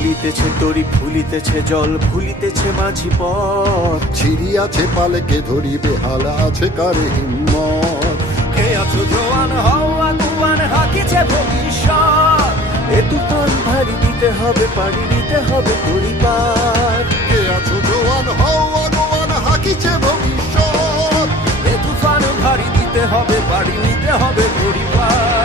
দুলিতেছে তরি ফুলিতেছে জল ভুলিতেছে মাঝি পথ ছিড়িয়াছে পালেকে ধরিবে হাল আছে কারে হিম্মত কে আছো জোয়ান হও আগুয়ান হাকিছে ভবিষ্যৎ এ তুফান ভারী দিতে হবে পাড়ি দিতে হবে পরিবার কে আছো জোয়ান হও আগুয়ান হাকিছে ভবিষ্যৎ এ তুফান ভারী দিতে হবে পাড়ি নিতে হবে পরিবার